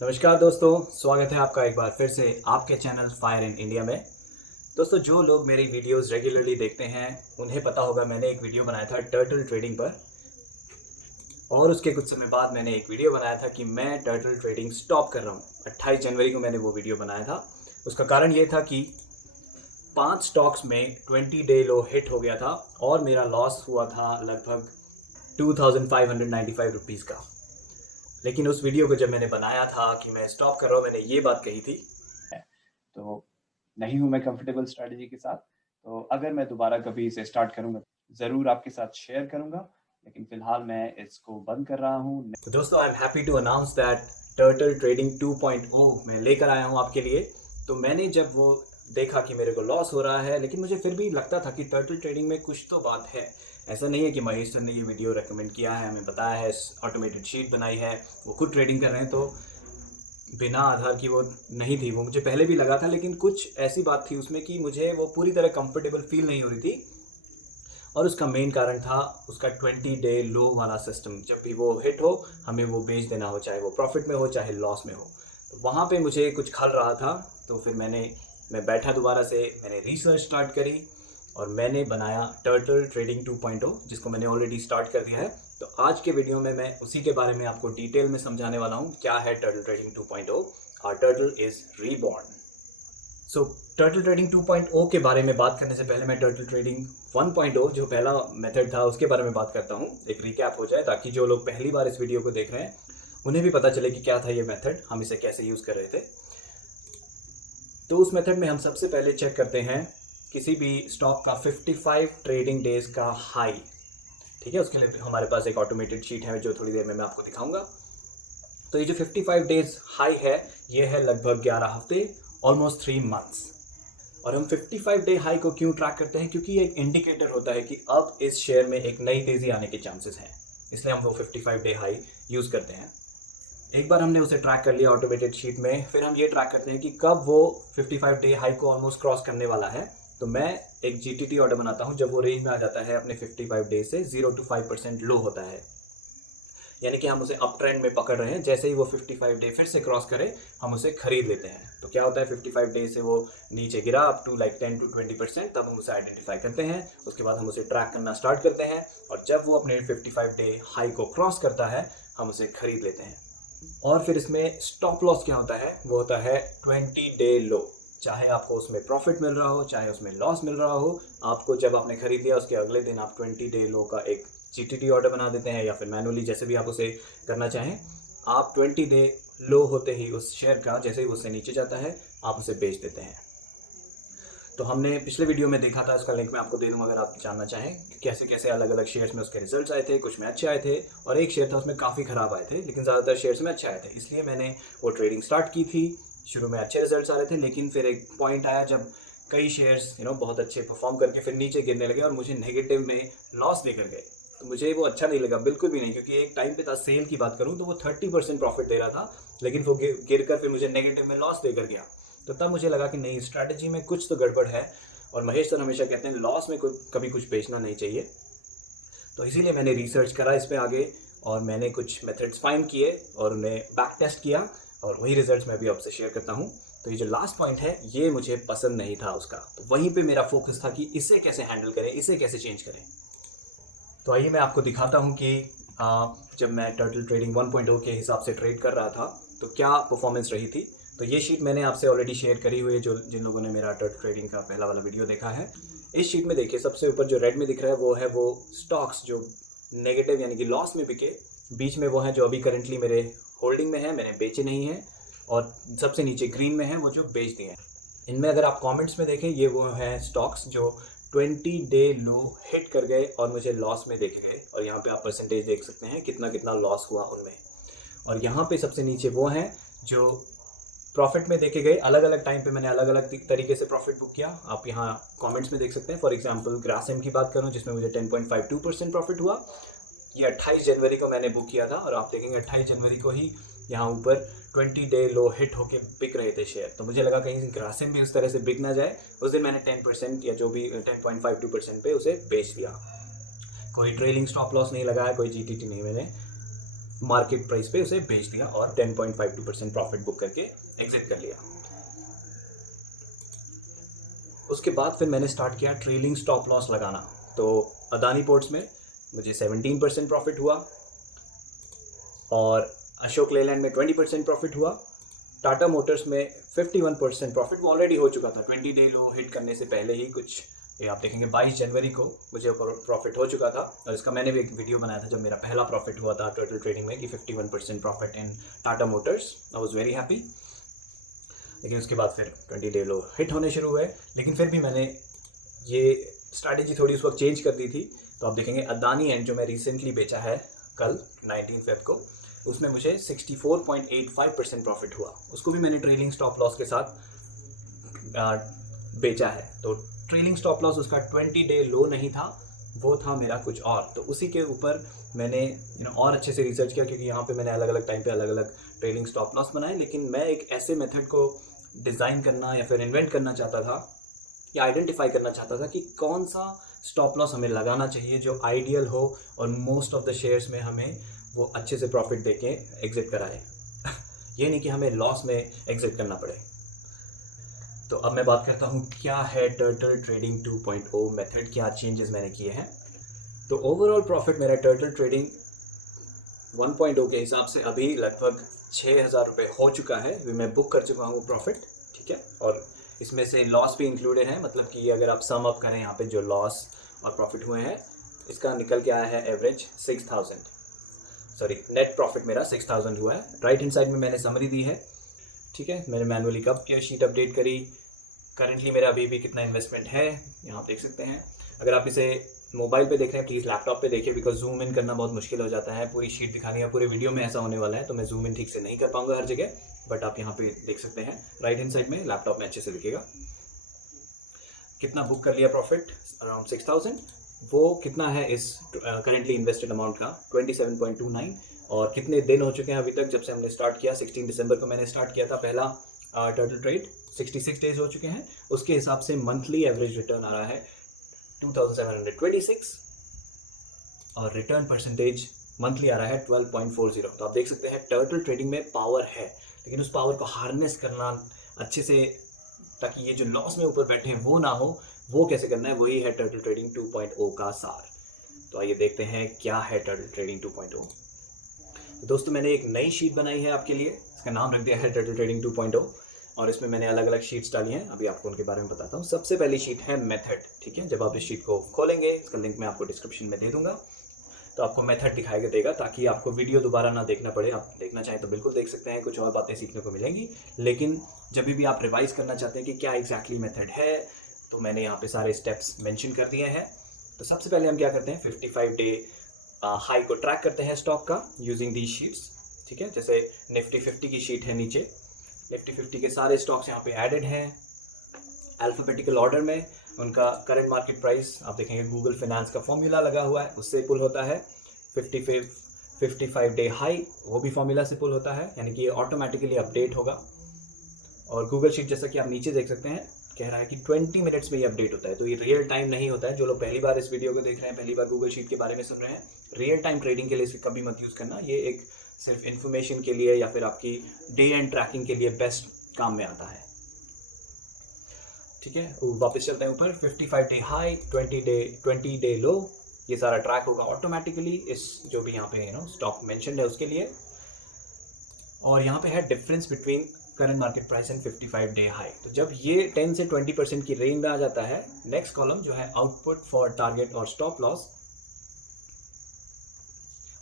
नमस्कार दोस्तों, स्वागत है आपका एक बार फिर से आपके चैनल फायर इन इंडिया में। दोस्तों, जो लोग मेरी वीडियोस रेगुलरली देखते हैं उन्हें पता होगा मैंने एक वीडियो बनाया था टर्टल ट्रेडिंग पर, और उसके कुछ समय बाद मैंने एक वीडियो बनाया था कि मैं टर्टल ट्रेडिंग स्टॉप कर रहा हूँ। 28 जनवरी को मैंने वो वीडियो बनाया था। उसका कारण ये था कि 5 स्टॉक्स में 20 डे लो हिट हो गया था और मेरा लॉस हुआ था लगभग 2595 रुपीज़ का। लेकिन उस वीडियो को जब मैंने बनाया था कि मैं स्टॉप कर रहा हूँ, मैंने ये बात कही थी, तो नहीं हूँ मैं कंफर्टेबल स्ट्रैटेजी के साथ। तो अगर मैं दोबारा कभी इसे स्टार्ट करूँगा ज़रूर आपके साथ शेयर करूँगा, लेकिन फ़िलहाल मैं इसको बंद कर रहा हूँ। तो दोस्तों, I am happy to announce that turtle trading 2.0 मैं लेकर आया हूँ आपके लिए। तो मैंने जब वो देखा कि मेरे को लॉस हो रहा है, लेकिन मुझे फिर भी लगता था कि टर्टल ट्रेडिंग में कुछ तो बात है। ऐसा नहीं है कि महेश सर ने ये वीडियो रेकमेंड किया है, हमें बताया है, ऑटोमेटेड शीट बनाई है, वो खुद ट्रेडिंग कर रहे हैं, तो बिना आधार की वो नहीं थी। वो मुझे पहले भी लगा था, लेकिन कुछ ऐसी बात थी उसमें कि मुझे वो पूरी तरह कंफर्टेबल फील नहीं हो रही थी। और उसका मेन कारण था उसका 20 डे लो वाला सिस्टम। जब भी वो हिट हो हमें वो बेच देना हो, चाहे वो प्रॉफिट में हो चाहे लॉस में हो। तो वहाँ पे मुझे कुछ खल रहा था। तो फिर मैं बैठा दोबारा से, मैंने रिसर्च स्टार्ट करी और मैंने बनाया टर्टल ट्रेडिंग 2.0, जिसको मैंने ऑलरेडी स्टार्ट कर दिया है। तो आज के वीडियो में मैं उसी के बारे में आपको डिटेल में समझाने वाला हूँ क्या है टर्टल ट्रेडिंग 2.0 और turtle is reborn. So turtle trading 2.0 के बारे में बात करने से पहले मैं टर्टल ट्रेडिंग 1.0 जो पहला मेथड था उसके बारे में बात करता हूँ। एक रिकैप हो जाए ताकि जो लोग पहली बार इस वीडियो को देख रहे हैं उन्हें भी पता चले कि क्या था ये मेथड, हम इसे कैसे यूज़ कर रहे थे। तो उस मेथड में हम सबसे पहले चेक करते हैं किसी भी स्टॉक का 55 ट्रेडिंग डेज का हाई। ठीक है, उसके लिए हमारे पास एक ऑटोमेटेड शीट है जो थोड़ी देर में मैं आपको दिखाऊंगा। तो ये जो 55 डेज हाई है ये है लगभग 11 हफ्ते, ऑलमोस्ट 3 मंथ्स। और हम 55 डे हाई को क्यों ट्रैक करते हैं? क्योंकि ये एक इंडिकेटर होता है कि अब इस शेयर में एक नई तेज़ी आने के चांसेस हैं, इसलिए हम वो 55 डे हाई यूज़ करते हैं। एक बार हमने उसे ट्रैक कर लिया ऑटोमेटेड शीट में, फिर हम ये ट्रैक करते हैं कि कब वो 55 डे हाई को ऑलमोस्ट क्रॉस करने वाला है। तो मैं एक जीटीटी ऑर्डर बनाता हूँ जब वो रेंज में आ जाता है अपने 55 डे से 0 to 5% लो होता है, यानी कि हम उसे अप ट्रेंड में पकड़ रहे हैं। जैसे ही वो 55 डे फिर से क्रॉस करे हम उसे खरीद लेते हैं। तो क्या होता है, 55 डे से वो नीचे गिरा अप टू लाइक 10 to 20%, तब हम उसे आइडेंटिफाई करते हैं। उसके बाद हम उसे ट्रैक करना स्टार्ट करते हैं और जब वो अपने 55 डे हाई को क्रॉस करता है हम उसे खरीद लेते हैं। और फिर इसमें स्टॉप लॉस क्या होता है? वो होता है 20 डे लो। चाहे आपको उसमें प्रॉफिट मिल रहा हो चाहे उसमें लॉस मिल रहा हो, आपको जब आपने खरीद लिया उसके अगले दिन आप 20 डे लो का एक जीटीटी ऑर्डर बना देते हैं, या फिर मैनुअली जैसे भी आप उसे करना चाहें। आप 20 डे लो होते ही उस शेयर का जैसे ही उससे नीचे जाता है आप उसे बेच देते हैं। तो हमने पिछले वीडियो में देखा था, उसका लिंक मैं आपको दे दूँगा अगर आप जानना चाहें कि कैसे कैसे अलग अलग शेयर्स में उसके रिजल्ट्स आए थे। कुछ में अच्छे आए थे और एक शेयर था उसमें काफ़ी ख़राब आए थे, लेकिन ज़्यादातर शेयर्स में अच्छे आए थे, इसलिए मैंने वो ट्रेडिंग स्टार्ट की थी। शुरू में अच्छे रिजल्ट्स आ रहे थे, लेकिन फिर एक पॉइंट आया जब कई शेयर्स बहुत अच्छे परफॉर्म करके फिर नीचे गिरने लगे और मुझे नेगेटिव में लॉस लेकर गए। तो मुझे वो अच्छा नहीं लगा, बिल्कुल भी नहीं, क्योंकि एक टाइम पे था, सेल की बात करूँ तो वो 30% प्रॉफिट दे रहा था, लेकिन वो गिर कर फिर मुझे नेगेटिव में लॉस देकर गया। तो तब मुझे लगा कि नहीं, स्ट्रैटेजी में कुछ तो गड़बड़ है। और महेश सर हमेशा कहते हैं लॉस में कभी कुछ बेचना नहीं चाहिए। तो इसीलिए मैंने रिसर्च करा इस पे आगे और मैंने कुछ मेथड्स फाइंड किए और उन्हें बैक टेस्ट किया, और वही रिजल्ट्स मैं भी आपसे शेयर करता हूँ। तो ये जो लास्ट पॉइंट है ये मुझे पसंद नहीं था उसका, तो वहीं पे मेरा फोकस था कि इसे कैसे हैंडल करें, इसे कैसे चेंज करें। तो आइए मैं आपको दिखाता हूँ कि जब मैं टर्टल ट्रेडिंग 1.0 के हिसाब से ट्रेड कर रहा था तो क्या परफॉर्मेंस रही थी। तो ये शीट मैंने आपसे ऑलरेडी शेयर करी हुई है, जो जिन लोगों ने मेरा टर्टल ट्रेडिंग का पहला वाला वीडियो देखा है। इस शीट में देखिए, सबसे ऊपर जो रेड में दिख रहा है वो स्टॉक्स जो नेगेटिव यानी कि लॉस में बिके। बीच में वो हैं जो अभी करेंटली मेरे होल्डिंग में है, मैंने बेचे नहीं हैं। और सबसे नीचे ग्रीन में है वो जो बेच दिए हैं। इनमें अगर आप कमेंट्स में देखें, ये वो हैं स्टॉक्स जो 20 डे लो हिट कर गए और मुझे लॉस में देखे गए, और यहाँ पे आप परसेंटेज देख सकते हैं कितना कितना लॉस हुआ उनमें। और यहाँ पे सबसे नीचे वो हैं जो प्रॉफिट में देखे गए। अलग अलग टाइम पे मैंने अलग अलग तरीके से प्रॉफिट बुक किया, आप यहाँ कमेंट्स में देख सकते हैं। फॉर एग्जांपल ग्रासिम की बात करूँ जिसमें मुझे 10.52% प्रॉफिट हुआ, ये 28 जनवरी को मैंने बुक किया था। और आप देखेंगे 28 जनवरी को ही यहाँ ऊपर 20 डे लो हिट होके बिक रहे थे शेयर। तो मुझे लगा कहीं ग्रासिम भी उस तरह से बिक ना जाए। उस दिन मैंने 10% या जो भी 10.52% पे उसे बेच दिया। कोई ट्रेलिंग स्टॉप लॉस नहीं लगाया, कोई जीटीटी नहीं मैंने मार्केट प्राइस पे उसे बेच दिया और 10.52% प्रॉफिट बुक करके एग्जिट कर लिया। उसके बाद फिर मैंने स्टार्ट किया ट्रेलिंग स्टॉप लॉस लगाना। तो अदानी पोर्ट्स में मुझे 17% प्रॉफिट हुआ और अशोक लेलैंड में 20% प्रॉफिट हुआ। टाटा मोटर्स में 51% प्रॉफिट वो ऑलरेडी हो चुका था, 20 डे लो हिट करने से पहले ही कुछ, ये आप देखेंगे 22 जनवरी को मुझे प्रॉफिट हो चुका था। और इसका मैंने भी एक वीडियो बनाया था जब मेरा पहला प्रॉफिट हुआ था टर्टल ट्रेडिंग में कि 51% profit in Tata Motors. I was very happy. लेकिन उसके बाद फिर 20 डे लो हिट होने शुरू हुए, लेकिन फिर भी मैंने ये स्ट्रैटेजी थोड़ी उस वक्त चेंज कर दी थी। तो आप देखेंगे अदानी एंड जो मैं रिसेंटली बेचा है कल 19 फेब को, उसमें मुझे 64.85% प्रॉफिट हुआ। उसको भी मैंने ट्रेलिंग स्टॉप लॉस के साथ बेचा है। तो ट्रेलिंग स्टॉप लॉस उसका 20 डे लो नहीं था, वो था मेरा कुछ और। तो उसी के ऊपर मैंने और अच्छे से रिसर्च किया, क्योंकि यहाँ पे मैंने अलग अलग टाइम पे अलग अलग ट्रेलिंग स्टॉप लॉस बनाए। लेकिन मैं एक ऐसे मेथड को डिज़ाइन करना या फिर इन्वेंट करना चाहता था या आइडेंटिफाई करना चाहता था कि कौन सा स्टॉप लॉस हमें लगाना चाहिए जो आइडियल हो और मोस्ट ऑफ द शेयर्स में हमें वो अच्छे से प्रॉफिट देके एग्जिट कराए। ये नहीं कि हमें लॉस में एग्जिट करना पड़े। तो अब मैं बात करता हूँ क्या है टर्टल ट्रेडिंग 2.0 मेथड, क्या चेंजेस मैंने किए हैं। तो ओवरऑल प्रॉफिट मेरा टर्टल ट्रेडिंग 1.0 के हिसाब से अभी लगभग 6,000 रुपये हो चुका है। अभी मैं बुक कर चुका हूँ प्रॉफिट, ठीक है। और इसमें से लॉस भी इंक्लूडेड है, मतलब कि अगर आप सम अप करें यहाँ पे जो लॉस और प्रॉफिट हुए हैं, इसका निकल के आया है एवरेज 6,000, सॉरी नेट प्रॉफिट मेरा 6,000 हुआ है। राइट हैंड साइड में मैंने समरी दी है, ठीक है। मैंने मैनुअली कब किया, शीट अपडेट करी, करंटली मेरा अभी भी कितना इन्वेस्टमेंट है यहाँ देख सकते हैं। अगर आप इसे मोबाइल पे देख रहे हैं प्लीज़ लैपटॉप पे देखिए, बिकॉज जूम इन करना बहुत मुश्किल हो जाता है। पूरी शीट दिखानी है, पूरे वीडियो में ऐसा होने वाला है, तो मैं जूम इन ठीक से नहीं कर पाऊंगा हर जगह, बट आप यहाँ पे देख सकते हैं राइट हैंड साइड में लैपटॉप में अच्छे से दिखेगा। कितना बुक कर लिया प्रॉफिट, अराउंड 6,000। वो कितना है इस करेंटली इन्वेस्टेड अमाउंट का, 27.29। और कितने दिन हो चुके हैं अभी तक जब से हमने स्टार्ट किया, 16 दिसंबर को मैंने स्टार्ट किया था पहला टर्टल ट्रेड, 66 डेज हो चुके हैं। उसके हिसाब से मंथली एवरेज रिटर्न आ रहा है 2,726 और रिटर्न परसेंटेज मंथली आ रहा है 12.40। तो आप देख सकते हैं टर्टल ट्रेडिंग में पावर है, लेकिन उस पावर को हार्नेस करना अच्छे से, ताकि ये जो लॉस में ऊपर बैठे हैं वो ना हो, वो कैसे करना है, वही है टर्टल ट्रेडिंग 2.0 का सार। तो आइए देखते हैं क्या है टर्टल ट्रेडिंग 2.0। तो दोस्तों मैंने एक नई शीट बनाई है आपके लिए, इसका नाम रख दिया है टर्टल ट्रेडिंग 2.0 और इसमें मैंने अलग अलग शीट्स डाली हैं। अभी आपको उनके बारे में बताता हूँ। सबसे पहली शीट है मेथड, ठीक है। जब आप इस शीट को खोलेंगे, इसका लिंक मैं आपको डिस्क्रिप्शन में दे दूंगा, तो आपको मेथड दिखाई देगा ताकि आपको वीडियो दोबारा ना देखना पड़े। आप देखना चाहें तो बिल्कुल देख सकते हैं, कुछ और बातें सीखने को मिलेंगी। लेकिन जब भी आप रिवाइज करना चाहते हैं कि क्या एग्जैक्टली मेथड है, तो मैंने यहाँ पे सारे स्टेप्स मेंशन कर दिए हैं। तो सबसे पहले हम क्या करते हैं, 55 डे हाई को ट्रैक करते हैं स्टॉक का यूजिंग दी शीट्स, ठीक है। जैसे निफ्टी 50 की शीट है नीचे, निफ्टी 50 के सारे स्टॉक्स यहाँ पे एडेड हैं अल्फ़ाबेटिकल ऑर्डर में। उनका करंट मार्केट प्राइस आप देखेंगे गूगल फाइनेंस का फॉर्मूला लगा हुआ है, उससे पुल होता है। 55 डे हाई वो भी फॉर्मूला से पुल होता है, यानी कि ये ऑटोमेटिकली अपडेट होगा। और गूगल शीट जैसा कि आप नीचे देख सकते हैं कह रहा है कि 20 मिनट्स में ये अपडेट होता है। तो ये रियल टाइम नहीं होता है। जो लोग पहली बार इस वीडियो को देख रहे हैं, पहली बार गूगल शीट के बारे में सुन रहे हैं, रियल टाइम ट्रेडिंग के लिए इसे कभी मत यूज़ करना। ये एक सिर्फ इन्फॉर्मेशन के लिए या फिर आपकी डे एंड ट्रैकिंग के लिए बेस्ट काम में आता है, ठीक है। वापस चलते हैं ऊपर, 55 डे हाई, 20 डे लो, ये सारा ट्रैक होगा ऑटोमेटिकली इस जो भी यहाँ पे स्टॉक मेंशन्ड है उसके लिए। और यहाँ पे है difference between current market price and 55 day high. तो जब ये 10 से 20% की रेंज में आ जाता है, नेक्स्ट कॉलम जो है आउटपुट फॉर टारगेट और स्टॉप लॉस,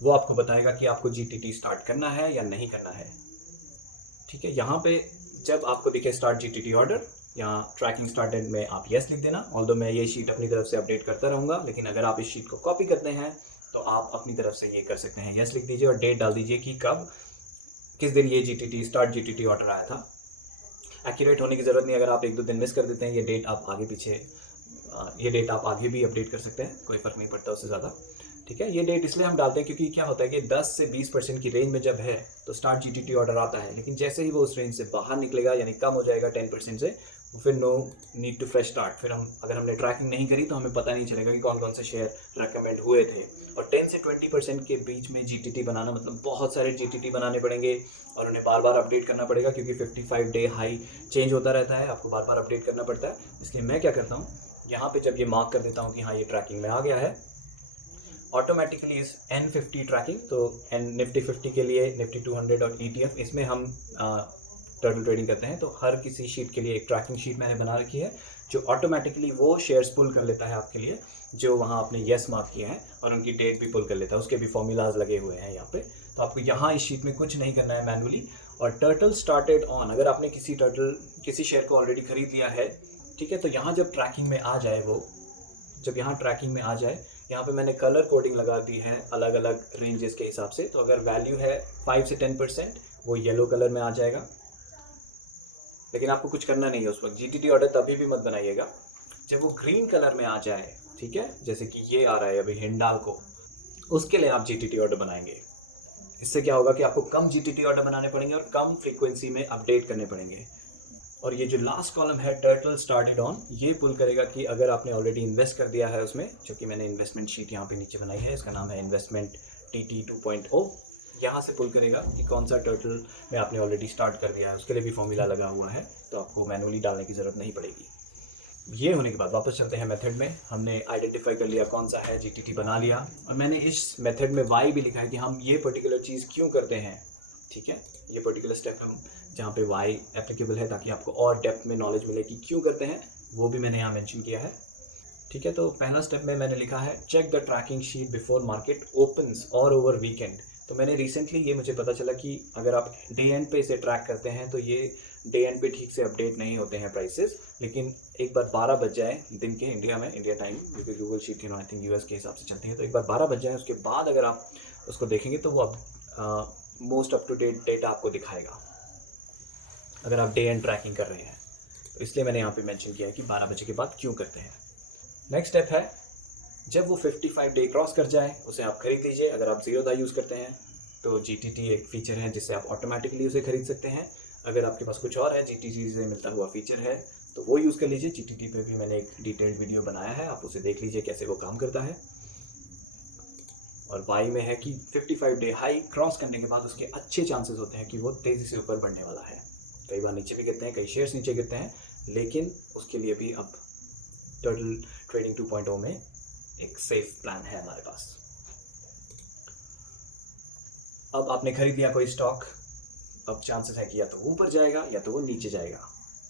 वो आपको बताएगा कि आपको जीटीटी स्टार्ट करना है या नहीं करना है, ठीक है। यहाँ पे जब आपको दिखे स्टार्ट जीटीटी ऑर्डर, यहाँ ट्रैकिंग स्टार्टेड में आप यस लिख देना। ऑल्दो मैं ये शीट अपनी तरफ से अपडेट करता रहूँगा, लेकिन अगर आप इस शीट को कॉपी करते हैं तो आप अपनी तरफ से ये कर सकते हैं, यस लिख दीजिए और डेट डाल दीजिए कि कब किस दिन ये जीटीटी स्टार्ट जीटीटी ऑर्डर आया था। एक्यूरेट होने की ज़रूरत नहीं, अगर आप 1-2 दिन मिस कर देते हैं, ये डेट आप आगे पीछे ये डेट आप आगे भी अपडेट कर सकते हैं, कोई फ़र्क नहीं पड़ता उससे ज़्यादा। ठीक है, ये डेट इसलिए हम डालते हैं क्योंकि क्या होता है कि 10 से 20% की रेंज में जब है तो स्टार्ट जीटीटी ऑर्डर आता है, लेकिन जैसे ही वो उस रेंज से बाहर निकलेगा यानी कम हो जाएगा 10% से, फिर no need to fresh start. फिर हम अगर हमने ट्रैकिंग नहीं करी तो हमें पता नहीं चलेगा कि कौन कौन से शेयर रेकमेंड हुए थे। और 10 से 20% के बीच में जीटीटी बनाना मतलब बहुत सारे जीटीटी बनाने पड़ेंगे और उन्हें बार बार अपडेट करना पड़ेगा, क्योंकि 55 डे हाई चेंज होता रहता है, आपको बार बार अपडेट करना पड़ता है। इसलिए मैं क्या करता हूँ, यहाँ पे जब ये मार्क कर देता हूँ कि हाँ ये ट्रैकिंग में आ गया है, ऑटोमेटिकली इस N50 ट्रैकिंग, तो निफ्टी 50 के लिए निफ्टी 200 और ETF, इसमें हम टर्टल ट्रेडिंग करते हैं। तो हर किसी शीट के लिए एक ट्रैकिंग शीट मैंने बना रखी है जो ऑटोमेटिकली वो शेयर्स पुल कर लेता है आपके लिए जो वहाँ आपने येस मार्क किए हैं, और उनकी डेट भी पुल कर लेता है। उसके भी फॉर्मूलाज लगे हुए हैं यहाँ पे। तो आपको यहाँ इस शीट में कुछ नहीं करना है मैनुअली। और टर्टल स्टार्टेड ऑन, अगर आपने किसी शेयर को ऑलरेडी खरीद लिया है, ठीक है, तो यहाँ जब ट्रैकिंग में आ जाए वो, जब यहाँ ट्रैकिंग में आ जाए, यहाँ पे मैंने कलर कोडिंग लगा दी है अलग अलग रेंजेस के हिसाब से। तो अगर वैल्यू है 5 से 10% वो येलो कलर में आ जाएगा, लेकिन आपको कुछ करना नहीं है उस वक्त। जीटीटी ऑर्डर तभी भी मत बनाइएगा जब वो ग्रीन कलर में आ जाए, ठीक है, जैसे कि ये आ रहा है अभी हिंडाल्को, उसके लिए आप जीटीटी ऑर्डर बनाएंगे। इससे क्या होगा कि आपको कम जीटीटी ऑर्डर बनाने पड़ेंगे और कम फ्रीक्वेंसी में अपडेट करने पड़ेंगे। और ये जो लास्ट कॉलम है टर्टल स्टार्टेड ऑन, ये पुल करेगा कि अगर आपने ऑलरेडी इन्वेस्ट कर दिया है उसमें, जो कि मैंने इन्वेस्टमेंट शीट यहाँ पे नीचे बनाई है, इसका नाम है इन्वेस्टमेंट TT 2.0, यहाँ से पुल करेगा कि कौन सा टर्टल में आपने ऑलरेडी स्टार्ट कर दिया है। उसके लिए भी फॉर्मूला लगा हुआ है, तो आपको मैनुअली डालने की ज़रूरत नहीं पड़ेगी। ये होने के बाद वापस चलते हैं मेथड में। हमने आइडेंटिफाई कर लिया कौन सा है, जीटीटी बना लिया, और मैंने इस मेथड में वाई भी लिखा है कि हम ये पर्टिकुलर चीज़ क्यों करते हैं। ठीक है, ये पर्टिकुलर स्टेप हम जहाँ पे वाई एप्लीकेबल है, ताकि आपको और डेप्थ में नॉलेज मिले कि क्यों करते हैं, वो भी मैंने यहाँ मेंशन किया है। ठीक है, तो पहला स्टेप में मैंने लिखा है check the tracking sheet before market opens और ओवर वीकेंड। तो मैंने रिसेंटली ये मुझे पता चला कि अगर आप डे एंड पे इसे ट्रैक करते हैं तो ये डे एंड पे ठीक से अपडेट नहीं होते हैं प्राइसेस, लेकिन एक बार 12 बज जाए दिन के, इंडिया में, इंडिया टाइम, क्योंकि Google sheet I think US के हिसाब से चलती है, तो एक बार 12 बज जाए उसके बाद अगर आप उसको देखेंगे तो वो अब most up to date data आपको दिखाएगा अगर आप डे एंड ट्रैकिंग कर रहे हैं। तो इसलिए मैंने यहाँ पे मेंशन किया है कि 12 बजे के बाद क्यों करते हैं। नेक्स्ट स्टेप है जब वो 55 डे क्रॉस कर जाए उसे आप खरीद लीजिए। अगर आप ज़ीरोधा यूज़ करते हैं तो जीटीटी एक फ़ीचर है जिससे आप ऑटोमेटिकली उसे खरीद सकते हैं। अगर आपके पास कुछ और है, जीटीटी से मिलता हुआ फीचर है, तो वो यूज़ कर लीजिए। जीटीटी पे भी मैंने एक डिटेल्ड वीडियो बनाया है, आप उसे देख लीजिए कैसे वो काम करता है। और वाई में है कि 55 डे हाई क्रॉस करने के बाद उसके अच्छे चांसेस होते हैं कि वो तेज़ी से ऊपर बढ़ने वाला है। कई बार नीचे भी गिरते हैं, कई शेयर्स नीचे गिरते हैं, लेकिन उसके लिए भी अब टर्टल ट्रेडिंग 2.0 में एक सेफ प्लान है हमारे पास। अब आपने खरीद लिया कोई स्टॉक, अब चांसेस है कि या तो ऊपर जाएगा या तो वो नीचे जाएगा।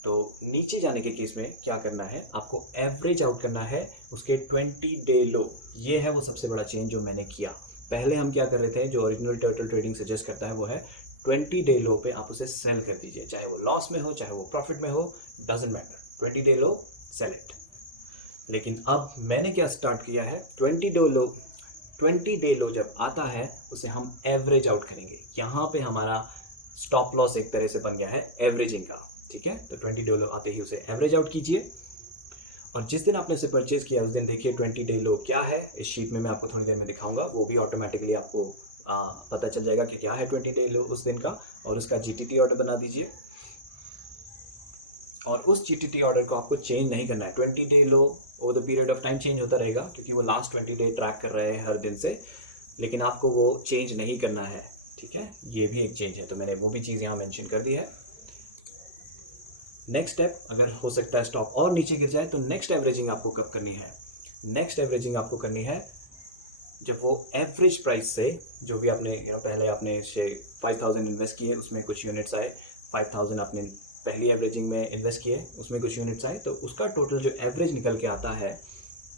तो नीचे जाने के केस में क्या करना है, आपको एवरेज आउट करना है उसके 20 डे लो। ये है वो सबसे बड़ा चेंज जो मैंने किया। पहले हम क्या कर रहे थे, जो ओरिजिनल टर्टल ट्रेडिंग सजेस्ट करता है वो है 20 डे लो पे आप उसे सेल कर दीजिए, चाहे वो लॉस में हो चाहे वो प्रॉफिट में हो, doesn't matter, 20 day low sell it. लेकिन अब मैंने क्या स्टार्ट किया है, 20 डे लो जब आता है उसे हम एवरेज आउट करेंगे। यहाँ पे हमारा स्टॉप लॉस एक तरह से बन गया है एवरेजिंग का। ठीक है, तो 20 डे लो आते ही उसे एवरेज आउट कीजिए। और जिस दिन आपने इसे परचेज किया उस दिन देखिए 20 डे लो क्या है। इस शीट में मैं आपको थोड़ी देर में दिखाऊंगा, वो भी ऑटोमेटिकली आपको पता चल जाएगा कि क्या है 20 डे लो उस दिन का, और उसका जीटीटी ऑर्डर बना दीजिए। और उस जीटीटी ऑर्डर को आपको चेंज नहीं करना है। 20 day low over the period of time change होता रहेगा, क्योंकि वो लास्ट 20 डे ट्रैक कर रहे हैं हर दिन से, लेकिन आपको वो चेंज नहीं करना है। ठीक है, ये भी एक चेंज है, तो मैंने वो भी चीज़ यहाँ मेंशन कर दी है। नेक्स्ट स्टेप, अगर हो सकता है स्टॉक और नीचे गिर जाए तो नेक्स्ट एवरेजिंग आपको कब करनी है, नेक्स्ट एवरेजिंग आपको करनी है जब वो एवरेज प्राइस से, जो भी आपने पहले आपने 5000 इन्वेस्ट किए उसमें कुछ यूनिट्स आए, 5000 आपने पहली एवरेजिंग में इन्वेस्ट किए उसमें कुछ यूनिट्स आए, तो उसका टोटल जो एवरेज निकल के आता है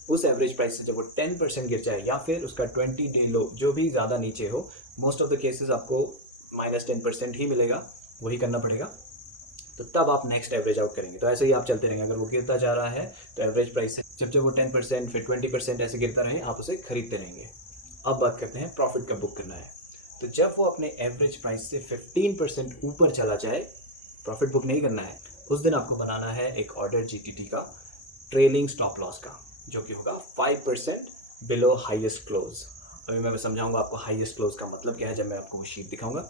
उस एवरेज प्राइस से जब वो 10% गिर जाए, या फिर उसका 20 डे लो जो भी ज़्यादा नीचे हो, मोस्ट ऑफ द केसेस आपको -10% ही मिलेगा, वही करना पड़ेगा, तो तब आप नेक्स्ट एवरेज आउट करेंगे। तो ऐसे ही आप चलते रहेंगे। अगर वो गिरता जा रहा है तो एवरेज प्राइस से जब वो 10% फिर 20% ऐसे गिरता रहे, आप उसे खरीदते रहेंगे। अब बात करते हैं प्रॉफिट कब बुक करना है। तो जब वो अपने एवरेज प्राइस से 15% ऊपर चला जाए, प्रॉफिट बुक नहीं करना है, उस दिन आपको बनाना है एक ऑर्डर जीटीटी का ट्रेलिंग स्टॉप लॉस का, जो कि होगा 5% बिलो हाईएस्ट क्लोज। अभी मैं समझाऊंगा आपको हाईएस्ट क्लोज का मतलब क्या है जब मैं आपको वो शीट दिखाऊंगा,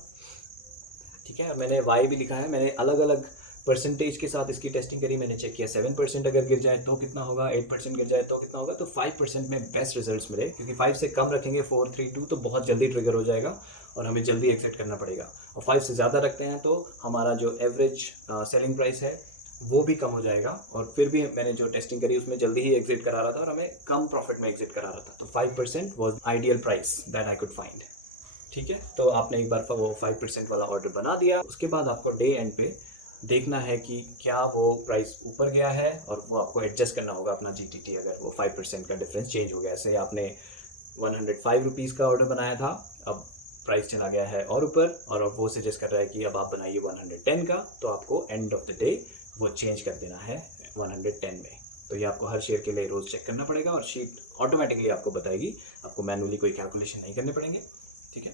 ठीक है। और मैंने वाई भी लिखा है, मैंने अलग अलग परसेंटेज के साथ इसकी टेस्टिंग करी, मैंने चेक किया 7% अगर गिर जाए तो कितना होगा, 8% गिर जाए तो कितना होगा, तो 5% में बेस्ट रिजल्ट्स मिले, क्योंकि 5 से कम रखेंगे 4, 3, 2 तो बहुत जल्दी ट्रिगर हो जाएगा और हमें जल्दी एग्जिट करना पड़ेगा, और 5 से ज़्यादा रखते हैं तो हमारा जो एवरेज सेलिंग प्राइस है वो भी कम हो जाएगा, और फिर भी मैंने जो टेस्टिंग करी उसमें जल्दी ही एग्जिट करा रहा था और हमें कम प्रॉफिट में एग्जिट करा रहा था, तो 5% was ideal price that I could find, ठीक है। तो आपने एक बार वो 5% वाला ऑर्डर बना दिया, उसके बाद आपको डे एंड पे देखना है कि क्या वो प्राइस ऊपर गया है, और वो आपको एडजस्ट करना होगा अपना GTT अगर वो 5% का डिफरेंस चेंज हो गया। जैसे आपने 105 रुपीज़ का ऑर्डर बनाया था, अब प्राइस चला गया है और ऊपर, और अब वो सजेस्ट कर रहा है कि अब आप बनाइए 110 का, तो आपको एंड ऑफ द डे वो चेंज कर देना है 110 में। तो ये आपको हर शेयर के लिए रोज़ चेक करना पड़ेगा, और शीट ऑटोमेटिकली आपको बताएगी, आपको मैनुअली कोई कैलकुलेशन नहीं करने पड़ेंगे, ठीक है।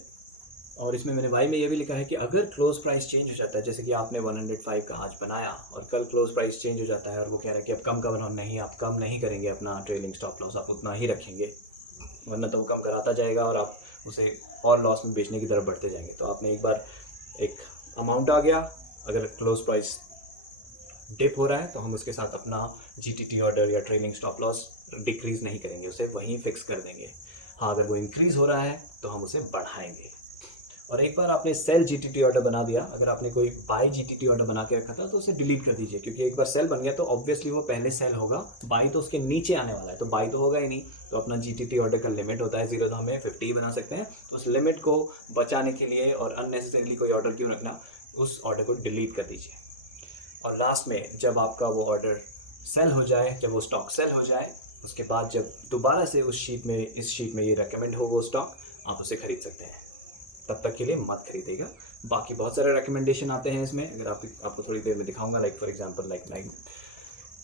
और इसमें मैंने वाई में ये भी लिखा है कि अगर क्लोज प्राइस चेंज हो जाता है, जैसे कि आपने 105 का आज बनाया और कल क्लोज प्राइस चेंज हो जाता है और वो कह रहा है कि अब कम का बनाओ, नहीं, आप कम नहीं करेंगे अपना ट्रेलिंग स्टॉप लॉस, आप उतना ही रखेंगे, वरना तो वो कम कराता जाएगा और आप उसे और लॉस में बेचने की तरफ बढ़ते जाएंगे। तो आपने एक बार एक अमाउंट आ गया, अगर क्लोज प्राइस डिप हो रहा है तो हम उसके साथ अपना GTT ऑर्डर या ट्रेलिंग स्टॉप लॉस डिक्रीज़ नहीं करेंगे, उसे वहीं फिक्स कर देंगे। हाँ, अगर वो इंक्रीज़ हो रहा है तो हम उसे बढ़ाएंगे। और एक बार आपने सेल GTT ऑर्डर बना दिया, अगर आपने कोई बाय GTT ऑर्डर बना के रखा था तो उसे डिलीट कर दीजिए, क्योंकि एक बार सेल बन गया तो ऑब्वियसली वो पहले सेल होगा, बाय तो उसके नीचे आने वाला है, तो बाय तो होगा ही नहीं। तो अपना GTT ऑर्डर का लिमिट होता है 0, तो हमें 50 ही बना सकते हैं। तो उस लिमिट को बचाने के लिए और अननेसेसरीली कोई ऑर्डर क्यों रखना, उस ऑर्डर को डिलीट कर दीजिए। और लास्ट में जब आपका वो ऑर्डर सेल हो जाए, जब वो स्टॉक सेल हो जाए, उसके बाद जब दोबारा से इस शीट में ये रेकमेंड हो वो स्टॉक, आप उसे खरीद सकते हैं। तब तक के लिए मत खरीदेगा। बाकी बहुत सारे रिकमेंडेशन आते हैं इसमें, अगर आपको थोड़ी देर में दिखाऊंगा। Like for example like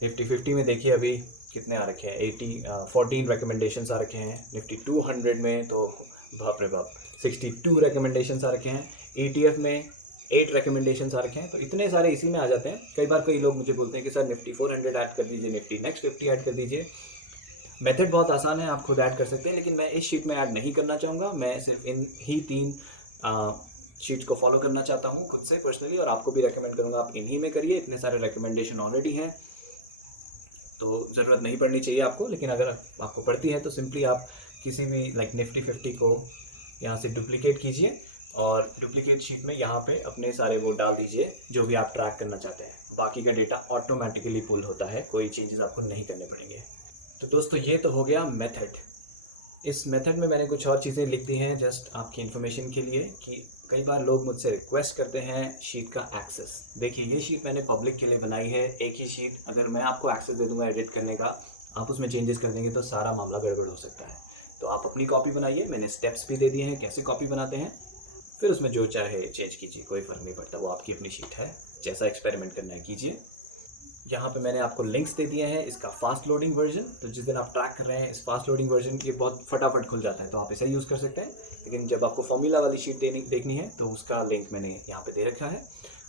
Nifty 50 में देखिए अभी कितने आ रखे हैं, 14 रिकमेंडेशंस आ रखे हैं। निफ्टी 200 में तो बाप रे बाप 62 रिकमेंडेशंस आ रखे हैं। ETF में 8 रिकमेंडेशंस आ रखे हैं। तो इतने सारे इसी में आ जाते हैं। कई लोग मुझे बोलते हैं कि सर निफ्टी 400 ऐड कर दीजिए, निफ्टी नेक्स्ट 50 ऐड कर दीजिए। मेथड बहुत आसान है, आप खुद ऐड कर सकते हैं, लेकिन मैं इस शीट में ऐड नहीं करना चाहूँगा। मैं सिर्फ इन ही 3 शीट्स को फॉलो करना चाहता हूँ खुद से पर्सनली, और आपको भी रेकमेंड करूँगा आप इन्हीं में करिए। इतने सारे रिकमेंडेशन ऑलरेडी हैं तो ज़रूरत नहीं पड़नी चाहिए आपको, लेकिन अगर आपको पड़ती है तो सिंपली आप किसी भी लाइक निफ्टी 50 को यहाँ से डुप्लीकेट कीजिए, और डुप्लीकेट शीट में यहाँ पे अपने सारे वो डाल दीजिए जो भी आप ट्रैक करना चाहते हैं। बाकी का डेटा ऑटोमेटिकली पुल होता है, कोई चेंजेस आपको नहीं करने पड़ेंगे। तो दोस्तों ये तो हो गया मेथड। इस मेथड में मैंने कुछ और चीज़ें लिख दी हैं जस्ट आपकी इन्फॉर्मेशन के लिए, कि कई बार लोग मुझसे रिक्वेस्ट करते हैं शीट का एक्सेस। देखिए ये शीट मैंने पब्लिक के लिए बनाई है, एक ही शीट। अगर मैं आपको एक्सेस दे दूंगा एडिट करने का, आप उसमें चेंजेस कर देंगे तो सारा मामला गड़बड़ हो सकता है। तो आप अपनी कॉपी बनाइए, मैंने स्टेप्स भी दे दिए हैं कैसे कॉपी बनाते हैं, फिर उसमें जो चाहे चेंज कीजिए, कोई फ़र्क नहीं पड़ता, वो आपकी अपनी शीट है, जैसा एक्सपेरिमेंट करना है कीजिए। यहाँ पे मैंने आपको लिंक्स दे दिए हैं इसका फास्ट लोडिंग वर्जन। तो जिस दिन आप ट्रैक कर रहे हैं इस फास्ट लोडिंग वर्जन ये बहुत फटाफट खुल जाता है, तो आप इसे यूज़ कर सकते हैं। लेकिन जब आपको फॉर्मूला वाली शीट देखनी है तो उसका लिंक मैंने यहाँ पे दे रखा है,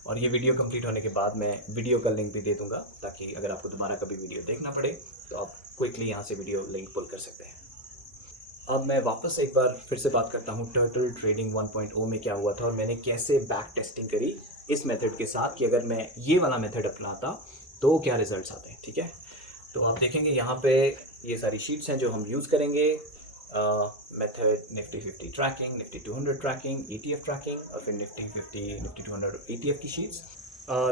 और ये वीडियो कंप्लीट होने के बाद मैं वीडियो का लिंक भी दे दूँगा, ताकि अगर आपको दोबारा कभी वीडियो देखना पड़े तो आप क्विकली यहाँ से वीडियो लिंक पुल कर सकते हैं। अब मैं वापस एक बार फिर से बात करता हूँ टर्टल ट्रेडिंग 1.0 में क्या हुआ था और मैंने कैसे बैक टेस्टिंग करी इस मेथड के साथ, कि अगर मैं ये वाला मेथड अपनाता तो क्या रिजल्ट्स आते हैं। ठीक है, तो आप देखेंगे यहाँ पे ये सारी शीट्स हैं जो हम यूज़ करेंगे। Method Nifty 50 tracking, Nifty 200 tracking, ETF tracking, और फिर निफ्टी 50, निफ्टी 200 ETF की शीट्स।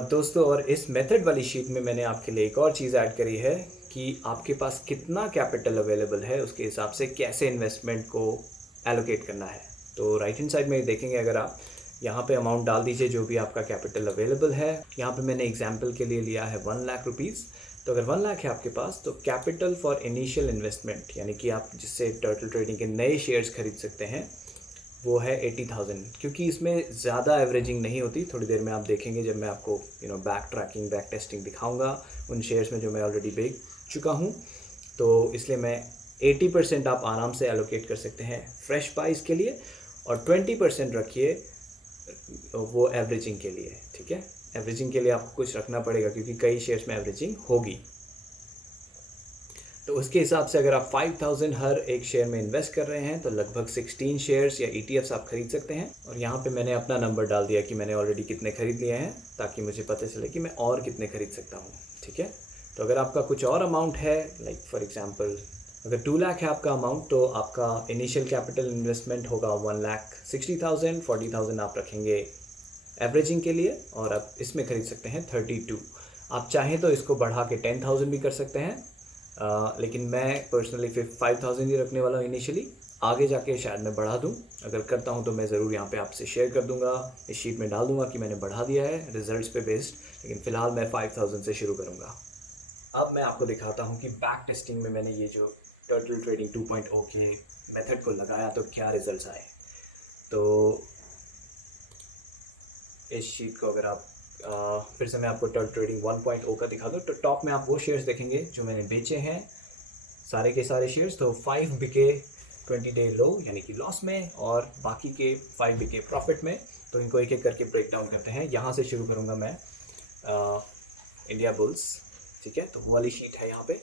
दोस्तों, और इस मेथड वाली शीट में मैंने आपके लिए एक और चीज़ ऐड करी है कि आपके पास कितना कैपिटल अवेलेबल है, उसके हिसाब से कैसे इन्वेस्टमेंट को एलोकेट करना है। तो राइट हैंड साइड में देखेंगे, अगर आप यहाँ पे अमाउंट डाल दीजिए जो भी आपका कैपिटल अवेलेबल है। यहाँ पे मैंने एग्जांपल के लिए लिया है 1 लाख रुपीज़। तो अगर 1 लाख है आपके पास तो कैपिटल फॉर इनिशियल इन्वेस्टमेंट, यानी कि आप जिससे टर्टल ट्रेडिंग के नए शेयर्स खरीद सकते हैं, वो है 80,000। क्योंकि इसमें ज़्यादा एवरेजिंग नहीं होती, थोड़ी देर में आप देखेंगे जब मैं आपको बैक ट्रैकिंग, बैक टेस्टिंग दिखाऊंगा उन शेयर्स में जो मैं ऑलरेडी बेच चुका हूँ। तो इसलिए मैं 80% आप आराम से एलोकेट कर सकते हैं फ्रेश बाइज के लिए, और 20% रखिए वो एवरेजिंग के लिए। ठीक है, एवरेजिंग के लिए आपको कुछ रखना पड़ेगा क्योंकि कई शेयर्स में एवरेजिंग होगी। तो उसके हिसाब से अगर आप 5000 हर एक शेयर में इन्वेस्ट कर रहे हैं तो लगभग 16 शेयर्स या ETFs आप खरीद सकते हैं। और यहाँ पे मैंने अपना नंबर डाल दिया कि मैंने ऑलरेडी कितने खरीद लिए हैं, ताकि मुझे पता चले कि मैं और कितने खरीद सकता हूँ। ठीक है, तो अगर आपका कुछ और अमाउंट है, लाइक फॉर एग्जांपल अगर 2 लाख है आपका अमाउंट, तो आपका इनिशियल कैपिटल इन्वेस्टमेंट होगा 1,60,000, 40,000 आप रखेंगे एवरेजिंग के लिए, और आप इसमें खरीद सकते हैं 32। आप चाहें तो इसको बढ़ा के 10,000 भी कर सकते हैं, लेकिन मैं पर्सनली 5,000 ही रखने वाला हूँ इनिशियली। आगे जाके शायद मैं बढ़ा दूँ, अगर करता हूँ तो मैं ज़रूर यहाँ पे आपसे शेयर कर दूँगा, इस शीट में डाल दूँगा कि मैंने बढ़ा दिया है रिजल्ट्स पे बेस्ड, लेकिन फ़िलहाल मैं 5,000 से शुरू करूँगा। अब मैं आपको दिखाता हूँ कि बैक टेस्टिंग में मैंने ये जो टर्टल ट्रेडिंग 2.0 के मेथड को लगाया तो क्या रिजल्ट्स आए। तो इस शीट को अगर आप फिर से मैं आपको टर्टल ट्रेडिंग 1.0 का दिखा दूँ, तो टॉप में आप वो शेयर्स देखेंगे जो मैंने बेचे हैं, सारे के सारे शेयर्स। तो 5 बिके 20 डे लो यानी कि लॉस में, और बाकी के 5 बिके प्रॉफिट में। तो इनको एक एक करके ब्रेक डाउन करते हैं। यहाँ से शुरू करूँगा मैं इंडिया बुल्स। ठीक है, तो वो वाली शीट है यहाँ पे।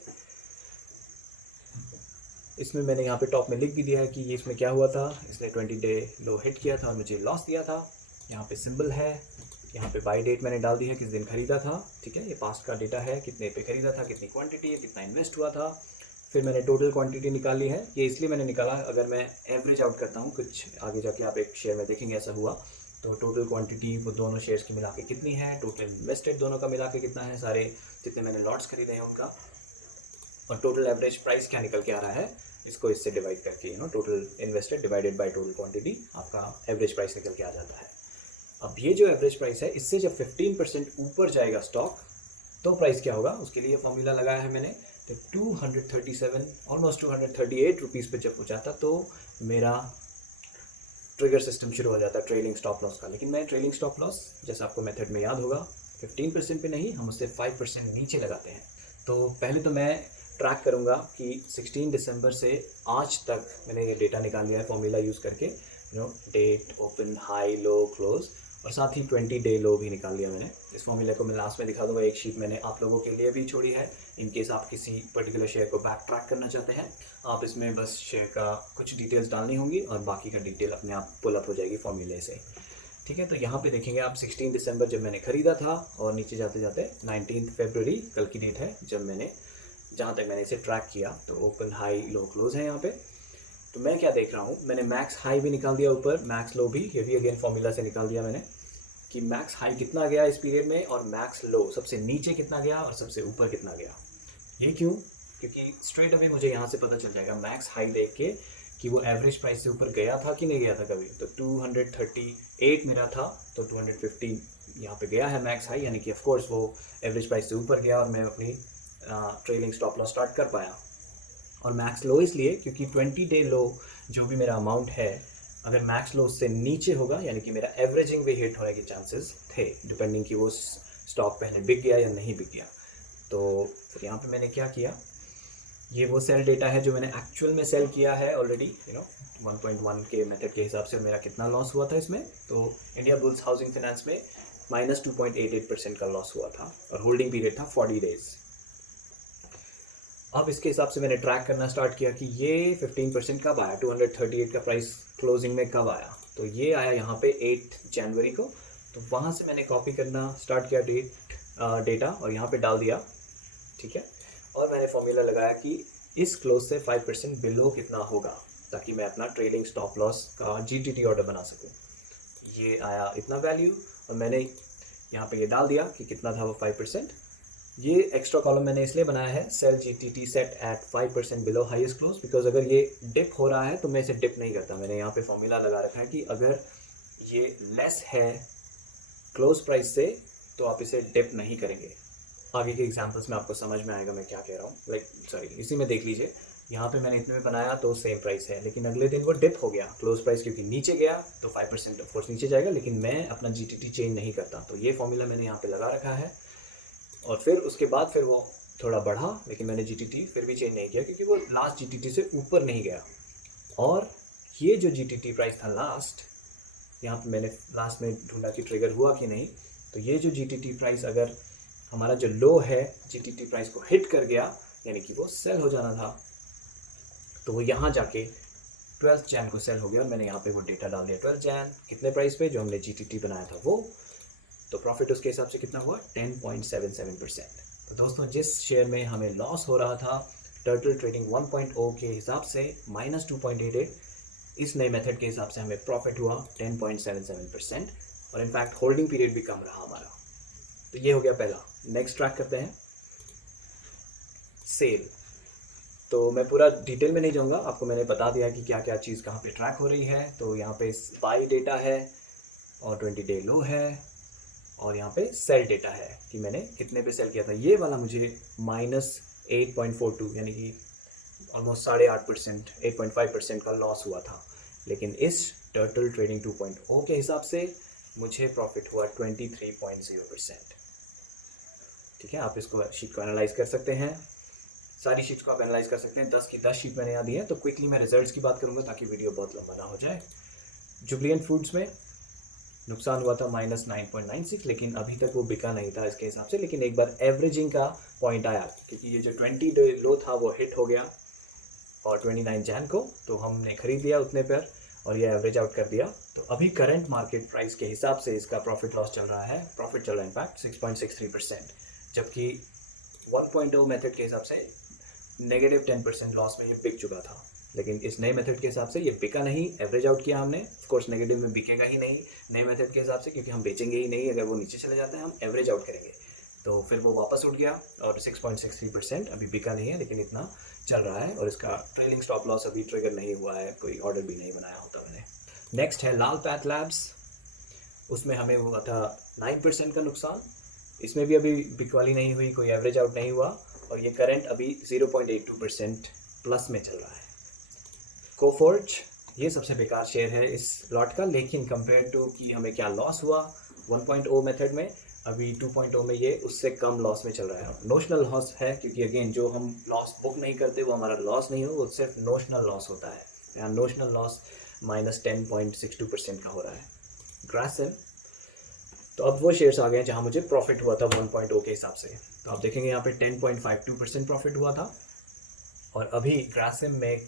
इसमें मैंने यहाँ पे टॉप में लिख भी दिया है कि ये इसमें क्या हुआ था। इसने 20 डे लो हिट किया था और मुझे लॉस दिया था। यहाँ पे सिंबल है, यहाँ पे बाई डेट मैंने डाल दी है, किस दिन खरीदा था। ठीक है, ये पास्ट का डेटा है, कितने पे खरीदा था, कितनी क्वांटिटी है, कितना इन्वेस्ट हुआ था। फिर मैंने टोटल क्वांटिटी निकाली है। ये इसलिए मैंने निकाला, अगर मैं एवरेज आउट करता हूँ, कुछ आगे जाके आप एक शेयर में देखेंगे ऐसा हुआ, तो टोटल क्वांटिटी वो दोनों शेयर्स की मिला के कितनी है, टोटल इन्वेस्टेड दोनों का मिला के कितना है, सारे जितने मैंने लॉट्स खरीदे हैं उनका, और टोटल एवरेज प्राइस क्या निकल के आ रहा है, इसको इससे डिवाइड करके total invested divided by total quantity, आपका एवरेज प्राइस निकल के आ जाता है। अब ये जो एवरेज प्राइस है, इससे जब 15% ऊपर जाएगा स्टॉक, तो प्राइस क्या होगा, उसके लिए फॉर्मूला लगाया है मैंने। तो 237 ऑलमोस्ट 238 रुपीज़ पे जब हो जाता, तो मेरा ट्रिगर सिस्टम शुरू हो जाता है ट्रेलिंग स्टॉप लॉस का। लेकिन मैं ट्रेलिंग स्टॉप लॉस, जैसा आपको मेथड में याद होगा, 15% पे नहीं, हम उससे 5% नीचे लगाते हैं। तो पहले तो मैं ट्रैक करूँगा कि 16 दिसंबर से आज तक मैंने ये डेटा निकाल लिया है फॉर्मूला यूज़ करके, डेट, ओपन, हाई, लो, क्लोज, और साथ ही 20 डे लो भी निकाल लिया मैंने। इस फॉर्मूले को मैं लास्ट में दिखा दूंगा। एक शीट मैंने आप लोगों के लिए भी छोड़ी है, इन केस आप किसी पर्टिकुलर शेयर को बैक ट्रैक करना चाहते हैं। आप इसमें बस शेयर का कुछ डिटेल्स डालनी होंगी और बाकी का डिटेल अपने आप पुल अप हो जाएगी फॉर्मूले से। ठीक है, तो यहाँ पे देखेंगे आप 16 दिसंबर जब मैंने ख़रीदा था, और नीचे जाते जाते 19 फरवरी कल की डेट है जब मैंने, जहाँ तक मैंने इसे ट्रैक किया, तो ओपन, हाई, लो, क्लोज है यहाँ पे। तो मैं क्या देख रहा हूँ, मैंने मैक्स हाई भी निकाल दिया ऊपर, मैक्स लो भी, ये भी अगेन फॉर्मूला से निकाल दिया मैंने कि मैक्स हाई कितना गया इस पीरियड में, और मैक्स लो सबसे नीचे कितना गया और सबसे ऊपर कितना गया। ये क्यों? क्योंकि स्ट्रेट अवे मुझे यहाँ से पता चल जाएगा मैक्स हाई देख के कि वो एवरेज प्राइस से ऊपर गया था कि नहीं गया था कभी। तो 238 मेरा था, तो 250 यहाँ पे गया है मैक्स हाई, यानी कि ऑफकोर्स वो एवरेज प्राइस से ऊपर गया और मैं अपनी ट्रेलिंग स्टॉप लॉस स्टार्ट कर पाया। और मैक्स लो इसलिए क्योंकि 20 डे लो जो भी मेरा अमाउंट है, अगर मैक्स लो उससे नीचे होगा, यानी कि मेरा एवरेजिंग भी हिट होने के चांसेस थे, डिपेंडिंग कि वो स्टॉक पहले बिक गया या नहीं बिक गया। तो फिर यहाँ पे मैंने क्या किया, ये वो सेल डेटा है जो मैंने एक्चुअल में सेल किया है ऑलरेडी, 1.1 के मेथड के हिसाब से मेरा कितना लॉस हुआ था इसमें। तो इंडिया बुल्स हाउसिंग फाइनेंस में -2.88% का लॉस हुआ था, और होल्डिंग पीरियड था 40 डेज। अब इसके हिसाब से मैंने ट्रैक करना स्टार्ट किया कि ये 15% कब आया, 238 का प्राइस क्लोजिंग में कब आया। तो ये आया यहाँ पे 8 जनवरी को। तो वहाँ से मैंने कॉपी करना स्टार्ट किया डेटा, और यहाँ पे डाल दिया। ठीक है, और मैंने फॉर्मूला लगाया कि इस क्लोज से 5% बिलो कितना होगा, ताकि मैं अपना ट्रेडिंग स्टॉप लॉस का GTT ऑर्डर बना सकूँ। ये आया इतना वैल्यू, और मैंने यहाँ पे ये डाल दिया कि कितना था वो 5%। ये एक्स्ट्रा कॉलम मैंने इसलिए बनाया है, sell GTT set at 5% below highest close, because अगर ये डिप हो रहा है तो मैं इसे डिप नहीं करता। मैंने यहाँ पे फॉर्मूला लगा रखा है कि अगर ये लेस है क्लोज प्राइस से तो आप इसे डिप नहीं करेंगे। आगे के एग्जांपल्स में आपको समझ में आएगा मैं क्या कह रहा हूँ। इसी में देख लीजिए, यहाँ पे मैंने इतने में बनाया तो सेम प्राइस है, लेकिन अगले दिन वो डिप हो गया क्लोज प्राइस, क्योंकि नीचे गया तो 5% ऑफकोर्स नीचे जाएगा, लेकिन मैं अपना GTT चेंज नहीं करता। तो ये फॉर्मूला मैंने यहाँ पे लगा रखा है, और फिर उसके बाद फिर वो थोड़ा बढ़ा, लेकिन मैंने GTT फिर भी चेंज नहीं किया क्योंकि वो लास्ट GTT से ऊपर नहीं गया। और ये जो GTT प्राइस था लास्ट, यहाँ पे मैंने लास्ट में ढूंढा कि ट्रिगर हुआ कि नहीं। तो ये जो GTT प्राइस अगर हमारा जो लो है GTT प्राइस को हिट कर गया, यानी कि वो सेल हो जाना था। तो वो यहाँ जाके 12 जैन को सेल हो गया और मैंने यहाँ पे वो डेटा डाल दिया 12 जैन कितने प्राइस पे जो हमने GTT बनाया था वो। तो प्रॉफिट उसके हिसाब से कितना हुआ 10.77%। तो दोस्तों जिस शेयर में हमें लॉस हो रहा था टर्टल ट्रेडिंग 1.0 के हिसाब से -2.88, इस नए मेथड के हिसाब से हमें प्रॉफिट हुआ 10.77% और इनफैक्ट होल्डिंग पीरियड भी कम रहा हमारा। तो ये हो गया पहला। नेक्स्ट ट्रैक करते हैं सेल। तो मैं पूरा डिटेल में नहीं जाऊँगा, आपको मैंने बता दिया कि क्या क्या चीज़ कहाँ पे ट्रैक हो रही है। तो यहाँ पे बाई डेटा है और 20 डे लो है और यहाँ पे सेल डेटा है कि मैंने कितने पे सेल किया था। ये वाला मुझे -8.42 यानी कि ऑलमोस्ट 8.5%, 8.5% का लॉस हुआ था। लेकिन इस टर्टल ट्रेडिंग 2.0 के हिसाब से मुझे प्रॉफिट हुआ 23.0%। ठीक है, आप इसको शीट को एनालाइज कर सकते हैं, सारी शीट्स को आप एनालाइज कर सकते हैं। 10 की 10 शीट मैंने यहाँ दी है। तो क्विकली मैं रिजल्ट्स की बात करूँगा ताकि वीडियो बहुत लंबा ना हो जाए। जुबलिएंट फूड्स में नुकसान हुआ था -9.96, लेकिन अभी तक वो बिका नहीं था इसके हिसाब से। लेकिन एक बार एवरेजिंग का पॉइंट आया क्योंकि ये जो 20 डे लो था वो हिट हो गया और 29 जैन को तो हमने ख़रीद लिया उतने पर और ये एवरेज आउट कर दिया। तो अभी करंट मार्केट प्राइस के हिसाब से इसका प्रॉफिट लॉस चल रहा है, प्रॉफिट चल रहा है इनफैक्ट 6.63%, जबकि 1.0 मेथड के हिसाब से -10% लॉस में ये बिक चुका था। लेकिन इस नए मेथड के हिसाब से ये बिका नहीं, एवरेज आउट किया हमने। ऑफ कोर्स नेगेटिव में बिकेगा ही नहीं नए मेथड के हिसाब से क्योंकि हम बेचेंगे ही नहीं। अगर वो नीचे चले जाता है हम एवरेज आउट करेंगे। तो फिर वो वापस उठ गया और 6.63% अभी बिका नहीं है, लेकिन इतना चल रहा है और इसका ट्रेलिंग स्टॉप लॉस अभी ट्रिगर नहीं हुआ है, कोई ऑर्डर भी नहीं बनाया होता मैंने। नेक्स्ट है लाल पैथ लैब्स, उसमें हमें हुआ था 9% का नुकसान। इसमें भी अभी बिकवाली नहीं हुई, कोई एवरेज आउट नहीं हुआ और ये करंट अभी 0.82% प्लस में चल रहा है। कोफोर्ज ये सबसे बेकार शेयर है इस लॉट का, लेकिन कंपेयर टू कि हमें क्या लॉस हुआ 1.0 मेथड में, अभी 2.0 में ये उससे कम लॉस में चल रहा है। नोशनल लॉस है क्योंकि अगेन जो हम लॉस बुक नहीं करते वो हमारा लॉस नहीं हो, वो सिर्फ नोशनल लॉस होता है। यहाँ नोशनल लॉस -10.62% का हो रहा है। ग्रासिम, तो अब वो शेयर्स आ गए हैं जहाँ मुझे प्रॉफिट हुआ था 1.0 के हिसाब से। तो आप देखेंगे यहाँ पे 10.52% प्रॉफिट हुआ था और अभी ग्रासिम में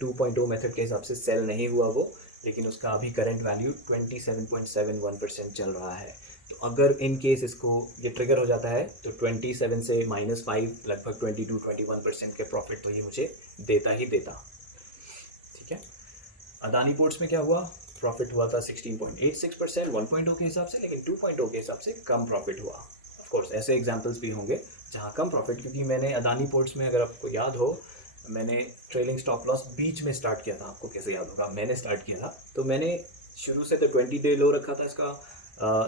2.0 मेथड के हिसाब से सेल नहीं हुआ वो, लेकिन उसका अभी करंट वैल्यू 27.71% चल रहा है। तो अगर इन केस इसको ये ट्रिगर हो जाता है तो 27 से -5 लगभग 22-21% के प्रॉफिट तो ये मुझे देता ही देता। ठीक है, अदानी पोर्ट्स में क्या हुआ, प्रॉफिट हुआ था 16.86% 1.0 के हिसाब से, लेकिन 2.0 के हिसाब से कम प्रॉफिट हुआ। ऑफ कोर्स ऐसे एग्जांपल्स भी होंगे जहाँ कम प्रॉफिट, क्योंकि मैंने अदानी पोर्ट्स में, अगर आपको याद हो, मैंने ट्रेलिंग स्टॉप लॉस बीच में स्टार्ट किया था। आपको कैसे याद होगा, मैंने स्टार्ट किया था तो मैंने शुरू से तो 20 डे लो रखा था इसका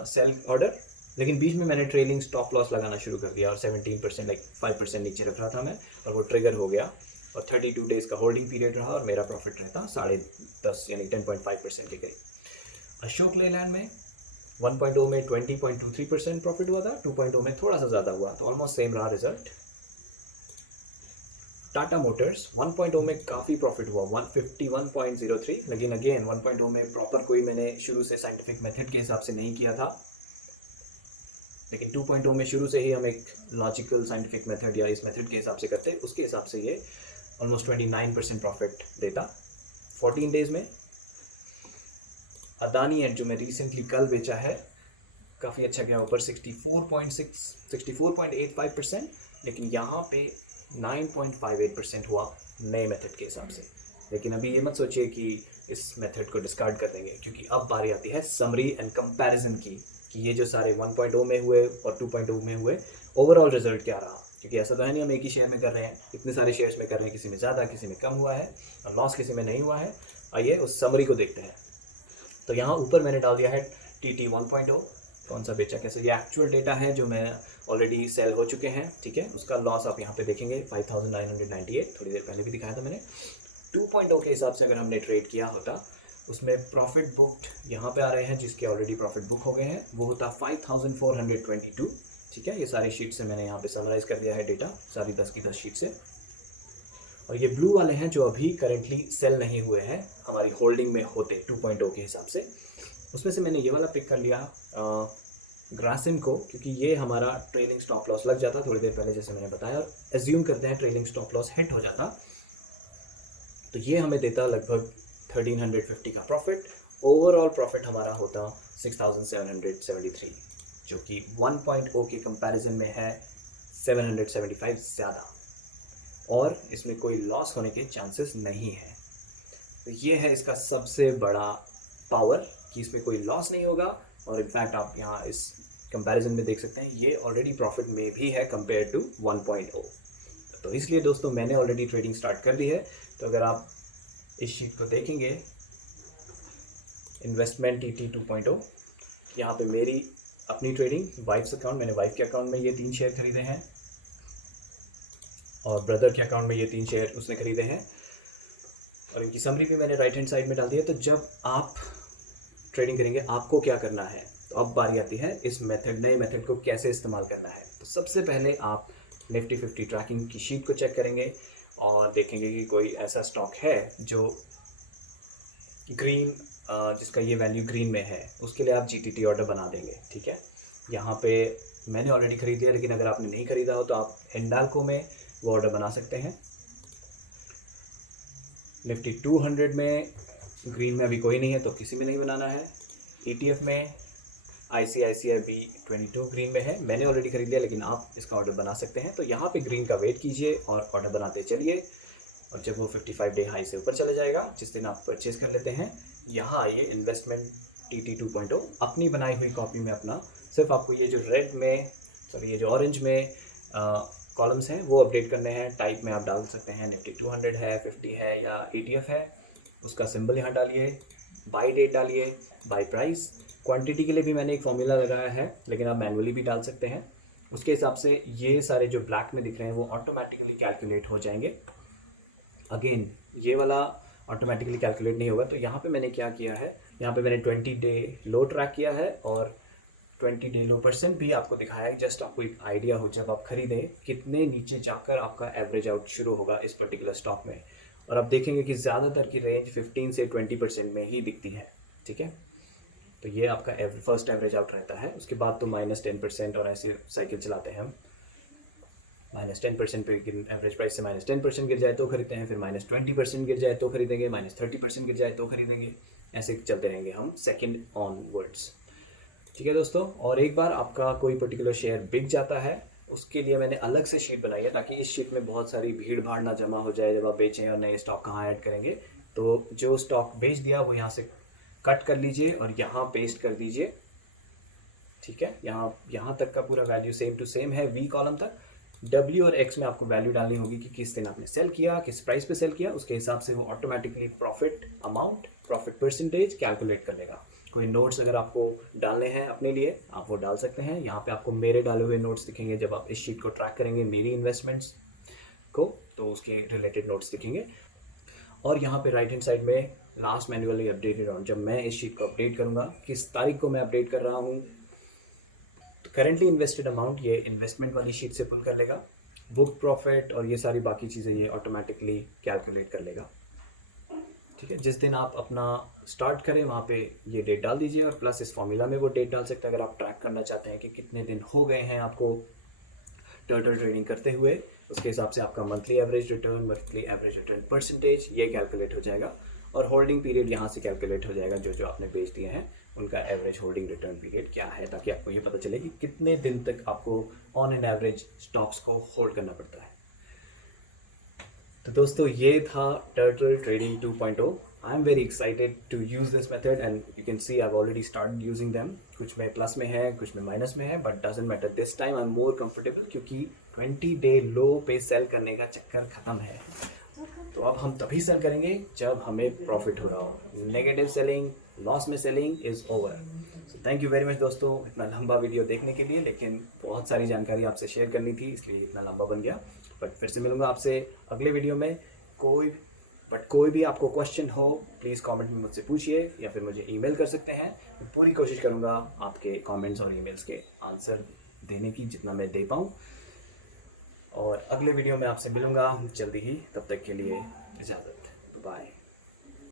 सेल ऑर्डर, लेकिन बीच में मैंने ट्रेलिंग स्टॉप लॉस लगाना शुरू कर दिया और 17% लाइक 5% नीचे रख रहा था मैं, और वो ट्रिगर हो गया और 32 डेज़ का होल्डिंग पीरियड रहा और मेरा प्रॉफिट रहता 10.5 यानी 10.5% के करीब। अशोक लेलैंड में 1.0 में 20.23% प्रॉफिट हुआ था, 2.0 में थोड़ा सा ज़्यादा हुआ, तो ऑलमोस्ट सेम रहा रिजल्ट। टाटा मोटर्स 1.0 में काफ़ी प्रॉफिट हुआ 151.03, लेकिन अगेन 1.0 में प्रॉपर कोई मैंने शुरू से साइंटिफिक मेथड के हिसाब से नहीं किया था, लेकिन 2.0 में शुरू से ही हम एक लॉजिकल साइंटिफिक मेथड या इस मेथड के हिसाब से करते हैं, उसके हिसाब से ये ऑलमोस्ट 29% प्रॉफिट देता 14 डेज में। अदानी एंड जो मैं रिसेंटली कल बेचा है काफ़ी अच्छा गया, ऊपर 64.85%, लेकिन यहाँ पे 9.58% हुआ नए मेथड के हिसाब से। लेकिन अभी ये मत सोचिए कि इस मेथड को डिस्कार्ड कर देंगे, क्योंकि अब बारी आती है समरी एंड कंपैरिजन की, कि ये जो सारे 1.0 में हुए और 2.0 में हुए ओवरऑल रिजल्ट क्या रहा। क्योंकि ऐसा तो है नहीं हम एक ही शेयर में कर रहे हैं, इतने सारे शेयर्स में कर रहे हैं, किसी में ज़्यादा किसी में कम हुआ है और लॉस किसी में नहीं हुआ है। आइए उस समरी को देखते हैं। तो यहाँ ऊपर मैंने डाल दिया है TT 1.0, कौन सा बेचा कैसे, ये एक्चुअल डेटा है जो मैं ऑलरेडी सेल हो चुके हैं। ठीक है, उसका लॉस आप यहाँ पे देखेंगे 5,998, थोड़ी देर पहले भी दिखाया था मैंने। 2.0 के हिसाब से अगर हमने ट्रेड किया होता, उसमें प्रॉफिट बुक्ड यहाँ पे आ रहे हैं, जिसके ऑलरेडी प्रॉफिट बुक हो गए हैं, वो होता 5,422। ठीक है, ये सारी शीट से मैंने यहाँ पे समराइज कर दिया है डेटा, सारी 10 की 10 शीट से। और ये ब्लू वाले हैं जो अभी करेंटली सेल नहीं हुए हैं, हमारी होल्डिंग में होते 2.0 के हिसाब से। उसमें से मैंने ये वाला पिक कर लिया, ग्रासिम को, क्योंकि ये हमारा ट्रेलिंग स्टॉप लॉस लग जाता थोड़ी देर पहले जैसे मैंने बताया, और एज्यूम करते हैं ट्रेलिंग स्टॉप लॉस हिट हो जाता, तो ये हमें देता लगभग 1350 का प्रॉफिट। ओवरऑल प्रॉफिट हमारा होता 6773, जो कि 1.0 के कंपैरिजन में है 775 ज़्यादा, और इसमें कोई लॉस होने के चांसेस नहीं है। तो ये है इसका सबसे बड़ा पावर कि इसमें कोई लॉस नहीं होगा, और इनफैक्ट आप यहाँ इस कंपैरिजन में देख सकते हैं ये ऑलरेडी प्रॉफिट में भी है कंपेयर टू 1.0। तो इसलिए दोस्तों मैंने ऑलरेडी ट्रेडिंग स्टार्ट कर दी है। तो अगर आप इस शीट को देखेंगे, इन्वेस्टमेंट TT 2.0, यहाँ पे मेरी अपनी ट्रेडिंग, वाइफ्स अकाउंट, मैंने वाइफ के अकाउंट में ये 3 शेयर खरीदे हैं, और ब्रदर के अकाउंट में ये 3 शेयर उसने खरीदे हैं, और इनकी समरी भी मैंने राइट हैंड साइड में डाल दी है। तो जब आप ट्रेडिंग करेंगे आपको क्या करना है, तो अब बारी आती है इस मेथड, नए मेथड को कैसे इस्तेमाल करना है। तो सबसे पहले आप निफ्टी 50 ट्रैकिंग की शीट को चेक करेंगे और देखेंगे कि कोई ऐसा स्टॉक है जो ग्रीन, जिसका ये वैल्यू ग्रीन में है, उसके लिए आप GTT ऑर्डर बना देंगे। ठीक है, यहाँ पे मैंने ऑलरेडी खरीद लिया, लेकिन अगर आपने नहीं खरीदा हो तो आप हिंडाल्को में वो ऑर्डर बना सकते हैं। निफ्टी 200 में ग्रीन में अभी कोई नहीं है तो किसी में नहीं बनाना है। ETF में ICICI B22 ग्रीन में है, मैंने ऑलरेडी खरीद लिया, लेकिन आप इसका ऑर्डर बना सकते हैं। तो यहाँ पे ग्रीन का वेट कीजिए और ऑर्डर बनाते चलिए, और जब वो 55 डे हाई से ऊपर चले जाएगा, जिस दिन आप परचेज कर लेते हैं, यहाँ आइए इन्वेस्टमेंट TT 2.0 अपनी बनाई हुई कॉपी में अपना, सिर्फ आपको ये जो रेड में, सॉरी ये जो ऑरेंज में कॉलम्स हैं वो अपडेट करने हैं। टाइप में आप डाल सकते हैं निफ्टी 200 है, 50 है या ETF है, उसका सिंबल यहाँ डालिए, बाई डेट डालिए, बाई प्राइस। क्वांटिटी के लिए भी मैंने एक फॉर्मूला लगाया है, लेकिन आप मैनुअली भी डाल सकते हैं। उसके हिसाब से ये सारे जो ब्लैक में दिख रहे हैं वो ऑटोमेटिकली कैलकुलेट हो जाएंगे। अगेन ये वाला ऑटोमेटिकली कैलकुलेट नहीं होगा। तो यहाँ पे मैंने क्या किया है, यहाँ पे मैंने 20 डे लो ट्रैक किया है, और 20 डे लो % भी आपको दिखाया है, जस्ट आपको एक आइडिया हो जब आप खरीदें कितने नीचे जाकर आपका एवरेज आउट शुरू होगा इस पर्टिकुलर स्टॉक में। और आप देखेंगे कि ज़्यादातर की रेंज 15 से 20% में ही दिखती है। ठीक है, तो ये आपका फर्स्ट एवरेज आउट रहता है। उसके बाद तो -10% और ऐसे साइकिल चलाते हैं हम। -10% पे एवरेज प्राइस से -10% गिर जाए तो खरीदते हैं, फिर -20% गिर जाए तो खरीदेंगे, -30% गिर जाए तो खरीदेंगे, ऐसे चलते रहेंगे हम सेकेंड ऑनवर्ड्स। ठीक है दोस्तों, और एक बार आपका कोई पर्टिकुलर शेयर बिक जाता है, उसके लिए मैंने अलग से शीट बनाई है, ताकि इस शीट में बहुत सारी भीड़ भाड़ ना जमा हो जाए जब आप बेचें और नए स्टॉक कहाँ ऐड करेंगे। तो जो स्टॉक बेच दिया वो यहाँ से कट कर लीजिए और यहाँ पेस्ट कर दीजिए। ठीक है, यहाँ तक का पूरा वैल्यू सेम टू सेम है, V कॉलम तक। W और X में आपको वैल्यू डालनी होगी कि किस दिन आपने सेल किया, किस प्राइस पे सेल किया, उसके हिसाब से वो automatically profit amount, profit percentage calculate कर लेगा। कोई नोट्स अगर आपको डालने हैं अपने लिए, आप वो डाल सकते हैं। यहाँ पे आपको मेरे डाले हुए नोट्स दिखेंगे जब आप इस शीट को ट्रैक करेंगे, मेरी इन्वेस्टमेंट्स को, तो उसके रिलेटेड नोट्स दिखेंगे। और यहाँ पे राइट हैंड साइड में लास्ट मैन्युअली अपडेटेड ऑन, जब मैं इस शीट को अपडेट करूँगा, किस तारीख को मैं अपडेट कर रहा हूँ, तो करेंटली इन्वेस्टेड अमाउंट ये इन्वेस्टमेंट वाली शीट से पुल कर लेगा। बुक प्रॉफिट और ये सारी बाकी चीज़ें ये ऑटोमेटिकली कैलकुलेट कर लेगा। ठीक है, जिस दिन आप अपना स्टार्ट करें वहाँ पे ये डेट डाल दीजिए, और प्लस इस फॉर्मूला में वो डेट डाल सकते हैं अगर आप ट्रैक करना चाहते हैं कि कितने दिन हो गए हैं आपको टर्टल ट्रेडिंग करते हुए। उसके हिसाब से आपका मंथली एवरेज रिटर्न परसेंटेज ये कैलकुलेट हो जाएगा, और होल्डिंग पीरियड यहाँ से कैलकुलेट हो जाएगा, जो आपने बेच दिए हैं उनका एवरेज होल्डिंग रिटर्न पीरियड क्या है, ताकि आपको ये पता चले कि कितने दिन तक आपको ऑन एन एवरेज स्टॉक्स को होल्ड करना पड़ता है। तो दोस्तों ये था turtle trading 2.0। I am very excited to use this method, and you can see I have already started using them. कुछ में प्लस में है, कुछ में माइनस में है, but doesn't matter, this time I am more comfortable, क्योंकि 20 day लो पे सेल करने का चक्कर ख़त्म है। तो अब हम तभी सेल करेंगे जब हमें प्रॉफिट हो रहा हो। नेगेटिव सेलिंग, लॉस में selling is over. So thank you very much दोस्तों इतना लंबा वीडियो देखने के लिए, लेकिन बहुत सारी जानकारी आपसे शेयर करनी थी इसलिए इतना लंबा बन गया। बट फिर से मिलूंगा आपसे अगले वीडियो में। कोई भी आपको क्वेश्चन हो प्लीज़ कमेंट में मुझसे पूछिए, या फिर मुझे ईमेल कर सकते हैं। मैं पूरी कोशिश करूँगा आपके कमेंट्स और ईमेल्स के आंसर देने की, जितना मैं दे पाऊँ। और अगले वीडियो में आपसे मिलूँगा जल्दी ही, तब तक के लिए इजाज़त, बाय।